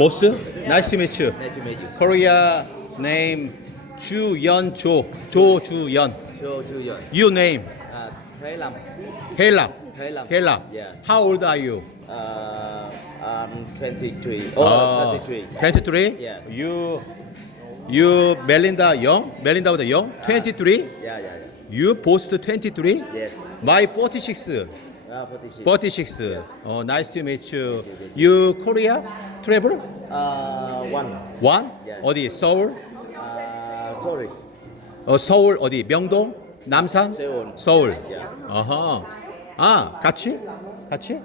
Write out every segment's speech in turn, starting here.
보스? Nice to meet you. Nice to meet you. Korea name 주연 조 조주연. 조주연. You name 아, 태남. 헬랍. 헬랍. 헬랍. Yeah. How old are you? Uh, I'm 23. Oh, 어, 23. 23? Yeah. You you Melinda young? Melinda보다 young? 23? Yeah, yeah, yeah. You post 23? Yes. My 46. Ah, 46. 46. Oh, nice to meet you. You Korea travel? Uh, one. One? Yes. 어디? 서울? Uh, tourist. 어, 서울 어디? 명동? 남산? 세울. 서울. Yeah. 어허. 아, 같이? 같이?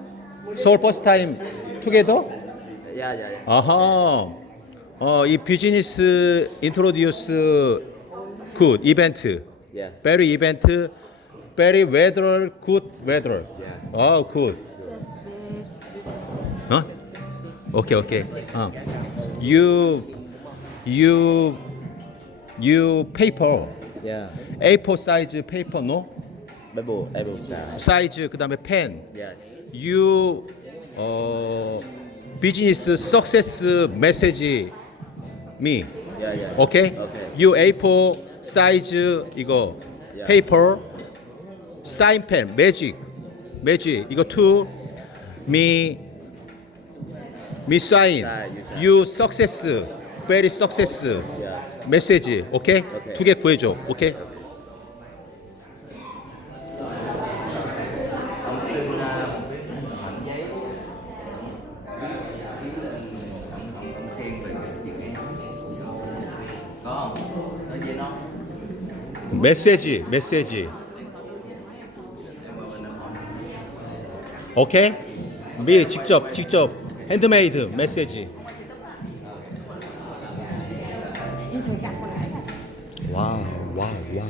서울 버스 타임 투게더? Yeah, yeah, yeah. 어허. 어, 이 비즈니스 인트로듀스 굿 이벤트. Yes. 베리 이벤트 베리 웨더 굿 웨더. Yeah. 어, 굿. Just with 어? 오케이, 오케이. 어. You you you paper. Yeah. A4 사이즈 페이퍼 노? Bible, Bible side. 사이즈 그다음에 펜. Yeah. You 어 비즈니스 석세스 메시지 미. Yeah, yeah. 오케이? Okay. You A4 사이즈 이거 Yeah. 페이퍼 사인펜 매직 매직 이거 투 미, 미 사인 Sign, you success very success Yeah. 메시지 오케이. 두 개 구해줘 오케이 uh? 메시지 메시지 오케이? 미 직접 직접 핸드메이드 메시지. 와우 와우 와우